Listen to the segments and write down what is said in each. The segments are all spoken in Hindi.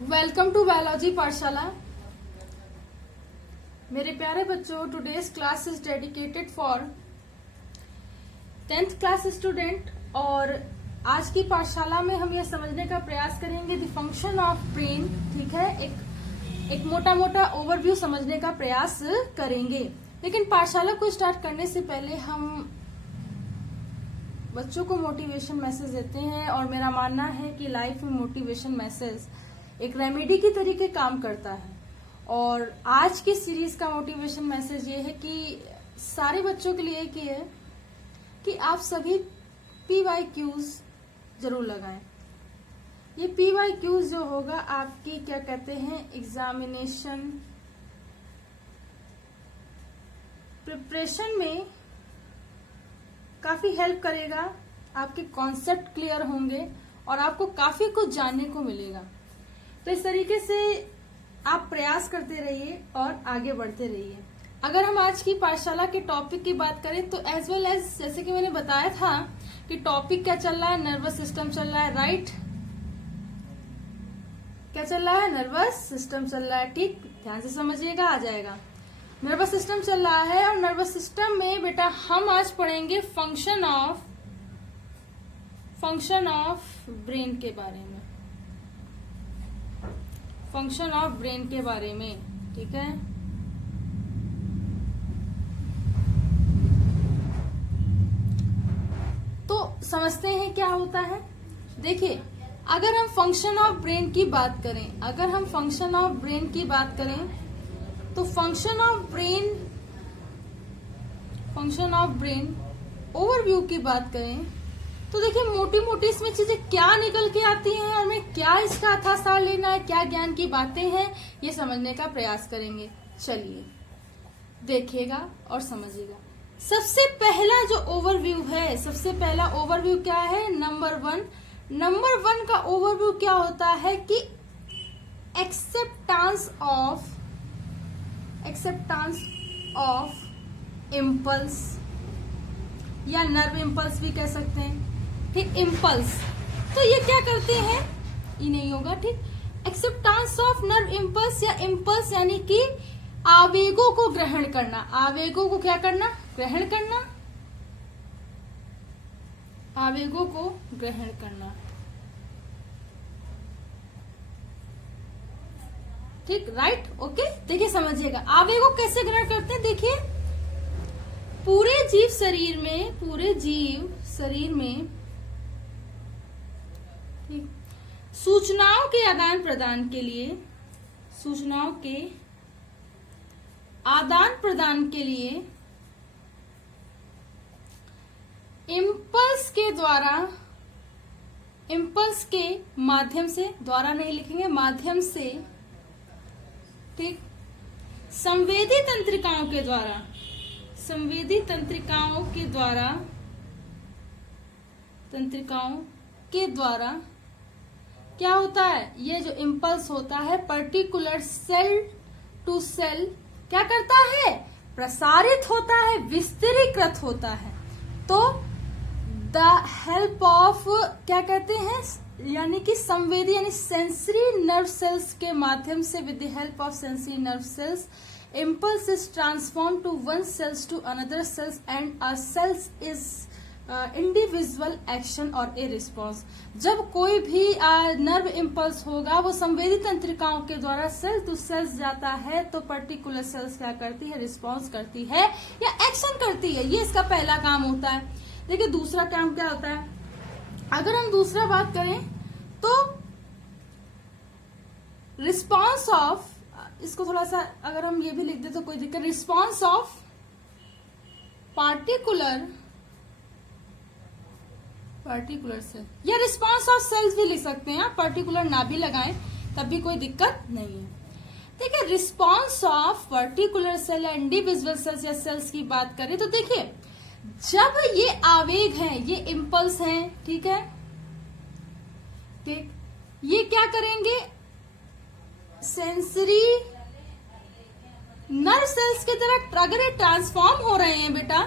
वेलकम टू बायोलॉजी पाठशाला। मेरे प्यारे बच्चों, today's class is dedicated for 10th class student. और आज की पाठशाला में हम यह समझने का प्रयास करेंगे द फंक्शन ऑफ ब्रेन। ठीक है, एक मोटा मोटा ओवरव्यू समझने का प्रयास करेंगे। लेकिन पाठशाला को स्टार्ट करने से पहले हम बच्चों को मोटिवेशन मैसेज देते हैं, और मेरा मानना है कि लाइफ में मोटिवेशन मैसेज एक रेमेडी की तरीके काम करता है। और आज की सीरीज का मोटिवेशन मैसेज ये है कि सारे बच्चों के लिए कि है कि आप सभी PYQs जरूर लगाएं। ये PYQs जो होगा आपकी क्या कहते हैं एग्जामिनेशन प्रिपरेशन में काफी हेल्प करेगा। आपके कॉन्सेप्ट क्लियर होंगे और आपको काफी कुछ जानने को मिलेगा। तो इस तरीके से आप प्रयास करते रहिए और आगे बढ़ते रहिए। अगर हम आज की पाठशाला के टॉपिक की बात करें तो एज वेल एज जैसे कि मैंने बताया था कि टॉपिक क्या चल रहा है, नर्वस सिस्टम चल रहा है, राइट? क्या चल रहा है? नर्वस सिस्टम चल रहा है। ठीक, ध्यान से समझिएगा, आ जाएगा। नर्वस सिस्टम चल रहा है और नर्वस सिस्टम में बेटा हम आज पढ़ेंगे फंक्शन ऑफ ब्रेन के बारे में। फंक्शन ऑफ ब्रेन के बारे में, ठीक है। तो समझते हैं क्या होता है। देखिए, अगर हम फंक्शन ऑफ ब्रेन की बात करें, तो फंक्शन ऑफ ब्रेन ओवरव्यू की बात करें तो देखिए मोटी मोटी इसमें चीजें क्या निकल के आती हैं और हमें क्या इसका अथासार लेना है, क्या ज्ञान की बातें हैं, ये समझने का प्रयास करेंगे। चलिए देखिएगा और समझिएगा। सबसे पहला जो ओवरव्यू है, सबसे पहला ओवरव्यू क्या है? नंबर वन का ओवरव्यू क्या होता है कि एक्सेप्टेंस ऑफ इम्पल्स या नर्व इम्पल्स भी कह सकते हैं। ठीक, इम्पल्स। तो ये क्या करते हैं? ये नहीं होगा। ठीक, एक्सेप्टेंस ऑफ नर्व इम्पल्स या इम्पल्स यानी कि आवेगों को ग्रहण करना। आवेगों को क्या करना? ग्रहण करना। आवेगों को ग्रहण करना। ठीक, राइट, ओके। देखिए समझिएगा, आवेगों कैसे ग्रहण करते हैं। देखिए, पूरे जीव शरीर में सूचनाओं के आदान प्रदान के लिए इम्पल्स के माध्यम से, द्वारा नहीं लिखेंगे, माध्यम से, ठीक, संवेदी तंत्रिकाओं के द्वारा क्या होता है? ये जो इम्पल्स होता है पर्टिकुलर सेल टू सेल क्या करता है? प्रसारित होता है, विस्तारीकृत होता है। तो द हेल्प ऑफ क्या कहते हैं, यानी कि संवेदी यानी सेंसरी नर्व सेल्स के माध्यम से, with the help of sensory nerve cells impulse is transformed to one cells to another cells and a cells is individual action or a response। जब कोई भी नर्व इम्पल्स होगा वो संवेदी तंत्रिकाओं के द्वारा सेल टू सेल्स जाता है, तो पर्टिकुलर सेल्स क्या करती है? रिस्पॉन्स करती है या एक्शन करती है। ये इसका पहला काम होता है। देखिए दूसरा काम क्या होता है। अगर हम दूसरा बात करें तो रिस्पॉन्स ऑफ, इसको थोड़ा सा अगर हम ये भी लिख दे तो कोई दिक्कत, रिस्पॉन्स ऑफ पार्टिकुलर सेल या रिस्पॉन्स ऑफ सेल्स भी लिख सकते हैं। पर्टिकुलर ना भी लगाएं तब भी कोई दिक्कत नहीं है। देखिए, रिस्पॉन्स ऑफ पर्टिकुलर सेल या इंडिविजुअल सेल्स या सेल्स की बात करें तो देखिए, जब ये आवेग हैं, ये इम्पल्स हैं, ठीक है, ठीक, ये क्या करेंगे? सेंसरी नर्व सेल्स की तरह अगर ये ट्रांसफॉर्म हो रहे हैं बेटा,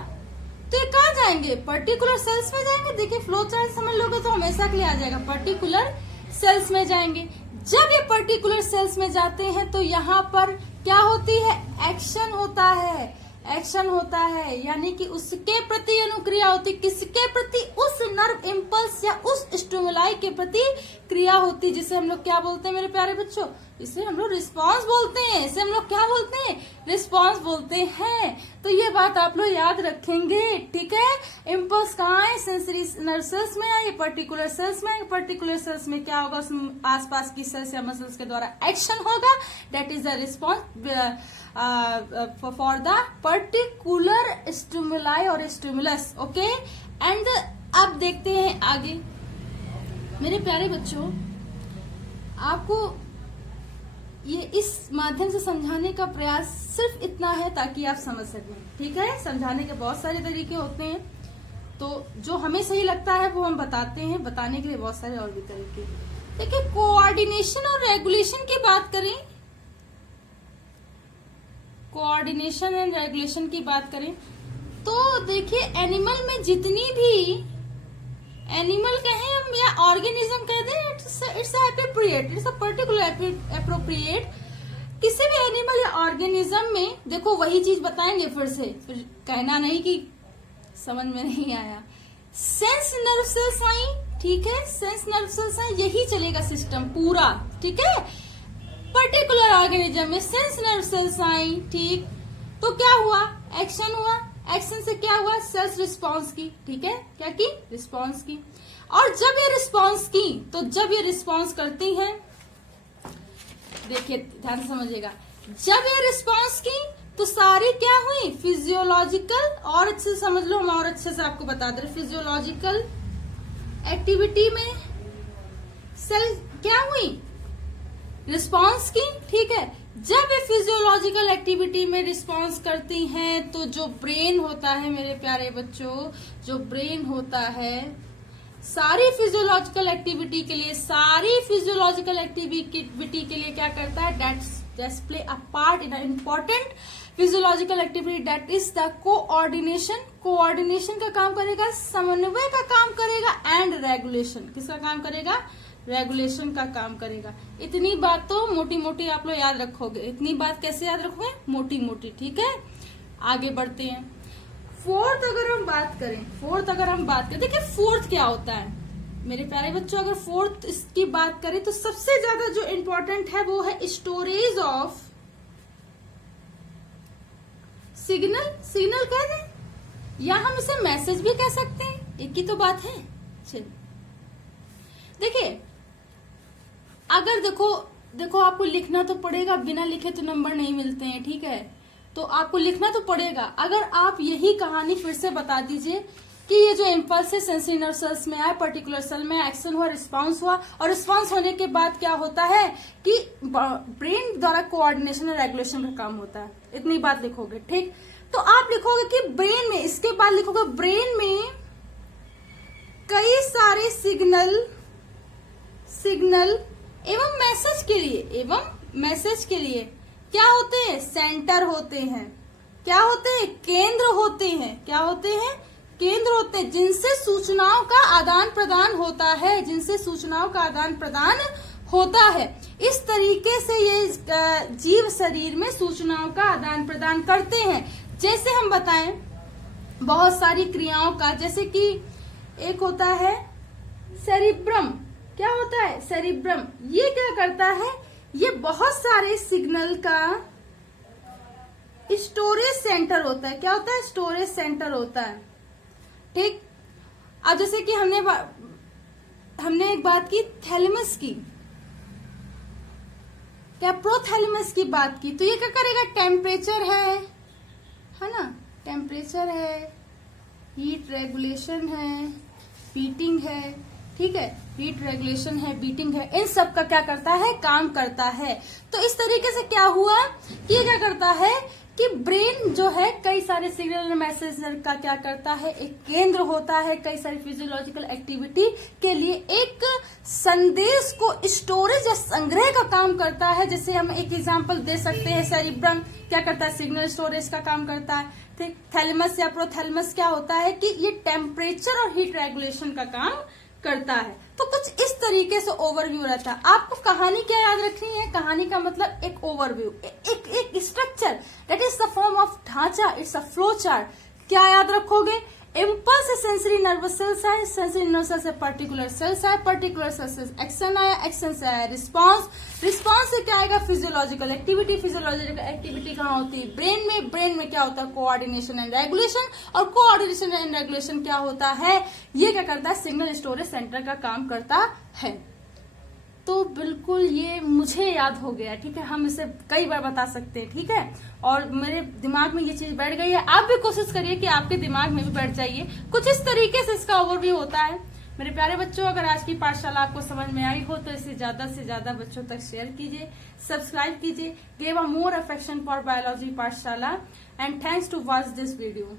तो ये कहाँ जाएंगे? पर्टिकुलर सेल्स में जाएंगे। देखिए फ्लो चार्ट समझ लोगे तो हमेशा के लिए आ जाएगा, पर्टिकुलर सेल्स में जाएंगे। जब ये पर्टिकुलर सेल्स में जाते हैं तो यहाँ पर क्या होती है, एक्शन होता है, एक्शन होता है, यानी कि उसके प्रति अनुक्रिया होती, किसके प्रति, उस नर्व इम्पल्स या उस स्टिमुलाई के प्रति क्रिया होती, जिसे हम लोग क्या बोलते हैं मेरे प्यारे बच्चों, इसे हम लोग रिस्पॉन्स बोलते हैं, इसे हम लोग क्या बोलते हैं, रिस्पॉन्स बोलते हैं। तो ये बात आप लोग याद रखेंगे, ठीक है। इम्पल्स कहाँ है, सेंसरी नर्व सेल्स में है, ये पर्टिकुलर सेल्स में है, पर्टिकुलर सेल्स में क्या होगा, आसपास की सेल्स या मसल्स के द्वारा एक्शन होगा, that is the response for the particular stimuli और स्टिमुलस, ओके। एंड अब देखते हैं आगे मेरे प्यारे बच्चों, आपको ये इस माध्यम से समझाने का प्रयास सिर्फ इतना है ताकि आप समझ सकें, ठीक है। समझाने के बहुत सारे तरीके होते हैं, तो जो हमें सही लगता है वो हम बताते हैं, बताने के लिए बहुत सारे और भी तरीके। देखिए, कोऑर्डिनेशन और रेगुलेशन की बात करें, कोऑर्डिनेशन एंड रेगुलेशन की बात करें तो देखिए, एनिमल में जितनी भी, एनिमल कहें हम या ऑर्गेनिज्म कह दें, it's appropriate, it's a particular appropriate, किसी भी एनिमल या ऑर्गेनिज्म में देखो वही चीज बताएंगे फिर कहना नहीं कि समझ में नहीं आया। सेंस नर्व सेल्स आई, ठीक है, सेंस नर्व सेल्स आई, यही चलेगा सिस्टम पूरा, ठीक है। पर्टिकुलर ऑर्गेनिज्म में सेंस नर्व सेल्स आई, ठीक, तो क्या हुआ, एक्शन हुआ, एक्शन से क्या हुआ, सेल्स रिस्पॉन्स की, ठीक है, क्या की, रिस्पॉन्स की। और जब ये रिस्पॉन्स की, तो जब ये रिस्पॉन्स करती हैं, देखिए ध्यान से समझिएगा, जब ये रिस्पॉन्स की तो सारी क्या हुई, फिजियोलॉजिकल, और अच्छे से समझ लो, हम और अच्छे से आपको बता दे, फिजियोलॉजिकल एक्टिविटी में सेल क्या हुई, रिस्पॉन्स की, ठीक है। जब ये फिजियोलॉजिकल एक्टिविटी में रिस्पॉन्स करती हैं तो जो ब्रेन होता है मेरे प्यारे बच्चों, जो ब्रेन होता है, सारी फिजियोलॉजिकल एक्टिविटी के लिए, सारी फिजियोलॉजिकल एक्टिविटी के लिए क्या करता है, that's play a part in important physiological activity, that is the coordination. Coordination का काम करेगा, समन्वय का काम करेगा, एंड रेगुलेशन, किसका काम करेगा, रेगुलेशन का काम करेगा। इतनी बात तो मोटी मोटी आप लोग याद रखोगे, इतनी बात कैसे याद रखोगे, मोटी मोटी, ठीक है। आगे बढ़ते हैं, फोर्थ अगर हम बात करें, देखिए फोर्थ क्या होता है मेरे प्यारे बच्चों, अगर फोर्थ इसकी बात करें तो सबसे ज्यादा जो इम्पोर्टेंट है वो है स्टोरेज ऑफ सिग्नल, सिग्नल कह दें या हम इसे मैसेज भी कह सकते हैं, एक ही तो बात है। चलिए देखिए, अगर देखो आपको लिखना तो पड़ेगा, बिना लिखे तो नंबर नहीं मिलते हैं, ठीक है, तो आपको लिखना तो पड़ेगा। अगर आप यही कहानी फिर से बता दीजिए कि ये जो इम्पल्स है सेंसरी नर्व सेल्स में आया, पर्टिकुलर सेल में एक्शन हुआ, रिस्पांस हुआ, और रिस्पांस होने के बाद क्या होता है कि ब्रेन द्वारा कोऑर्डिनेशन और रेगुलेशन का काम होता है, इतनी बात लिखोगे, ठीक। तो आप लिखोगे कि ब्रेन में, इसके बाद लिखोगे ब्रेन में कई सारे सिग्नल एवं मैसेज के लिए क्या होते हैं, सेंटर होते हैं, क्या होते हैं, केंद्र होते हैं, क्या होते हैं, केंद्र होते हैं, जिनसे सूचनाओं का आदान प्रदान होता है, इस तरीके से ये जीव शरीर में सूचनाओं का आदान प्रदान करते हैं। जैसे हम बताएं बहुत सारी क्रियाओं का, जैसे कि एक होता है सेरिब्रम, क्या होता है, सेरिब्रम, ये क्या करता है, ये बहुत सारे सिग्नल का स्टोरेज सेंटर होता है, क्या होता है, स्टोरेज सेंटर होता है, ठीक। अब जैसे कि हमने एक बात की थैलेमस की, क्या प्रोथैलेमस की बात की, तो ये क्या करेगा, टेम्परेचर है ना, टेम्परेचर है, हीट रेगुलेशन है, बीटिंग है, ठीक है, हीट रेगुलेशन है, बीटिंग है, इन सब का क्या करता है, काम करता है। तो इस तरीके से क्या हुआ कि ये क्या करता है कि ब्रेन जो है कई सारे सिग्नल मैसेज का क्या करता है, एक केंद्र होता है, कई सारी फिजियोलॉजिकल एक्टिविटी के लिए एक संदेश को स्टोरेज या संग्रह का काम करता है। जैसे हम एक एग्जांपल दे सकते हैं, सेरिब्रम क्या करता है, सिग्नल स्टोरेज का काम करता है, ठीक। थैलेमस या प्रोथैलेमस क्या होता है कि ये टेम्परेचर और हीट रेगुलेशन का काम करता है। तो कुछ इस तरीके से ओवरव्यू रहता है। आपको कहानी क्या याद रखनी है? कहानी का मतलब एक ओवरव्यू, एक structure, that is the form of ढांचा, इट्स अ फ्लो चार्ट। क्या याद रखोगे? इम्पल्स से सेंसरी नर्वस सेल्स है, सेंसरी नर्वस सेल से पर्टिकुलर सेल्स है, पर्टिकुलर सेल से एक्शन आया, एक्शन से आया रिस्पॉन्स, रिस्पॉन्स से क्या आएगा? फिजियोलॉजिकल एक्टिविटी, फिजियोलॉजिकल एक्टिविटी कहाँ होती है? ब्रेन में। ब्रेन में क्या होता है? कोऑर्डिनेशन एंड रेगुलेशन, और कोऑर्डिनेशन एंड रेगुलेशन क्या होता है? ये क्या करता है? सिग्नल स्टोरेज सेंटर का काम करता है। तो बिल्कुल ये मुझे याद हो गया, ठीक है। हम इसे कई बार बता सकते हैं, ठीक है, और मेरे दिमाग में ये चीज बैठ गई है। आप भी कोशिश करिए कि आपके दिमाग में भी बैठ जाइए। कुछ इस तरीके से इसका ओवरव्यू होता है। मेरे प्यारे बच्चों, अगर आज की पाठशाला आपको समझ में आई हो तो इसे ज्यादा से ज्यादा बच्चों तक शेयर कीजिए, सब्सक्राइब कीजिए। Give a more affection for biology Pathshala, and thanks to watch this video.